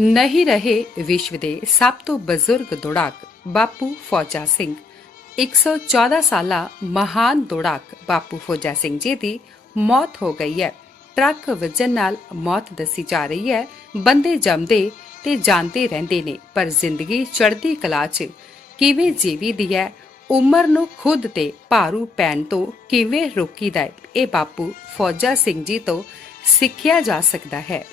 ਨਹੀਂ ਰਹੇ ਵਿਸ਼ਵ ਦੇ ਸਭ ਤੋਂ ਬਜ਼ੁਰਗ ਦੌੜਾਕ ਬਾਪੂ ਫੌਜਾ ਸਿੰਘ। 114 ਸਾਲਾ ਮਹਾਨ ਦੌੜਾਕ ਬਾਪੂ ਫੌਜਾ ਸਿੰਘ ਜੀ ਦੀ ਮੌਤ ਹੋ ਗਈ ਹੈ। ਟਰੱਕ ਵੱਜਣ ਨਾਲ ਮੌਤ ਦੱਸੀ ਜਾ ਰਹੀ ਹੈ। ਬੰਦੇ ਜੰਮਦੇ ਤੇ ਜਾਂਦੇ ਰਹਿੰਦੇ ਨੇ, ਪਰ ਜ਼ਿੰਦਗੀ ਚੜ੍ਹਦੀ ਕਲਾ 'ਚ ਕਿਵੇਂ ਜੀਵੀ ਦੀ ਹੈ, ਉਮਰ ਨੂੰ ਖੁਦ ਤੇ ਭਾਰੂ ਪੈਣ ਤੋਂ ਕਿਵੇਂ ਰੋਕੀਦਾ ਹੈ, ਇਹ ਬਾਪੂ ਫੌਜਾ ਸਿੰਘ ਜੀ ਤੋਂ ਸਿੱਖਿਆ ਜਾ ਸਕਦਾ ਹੈ।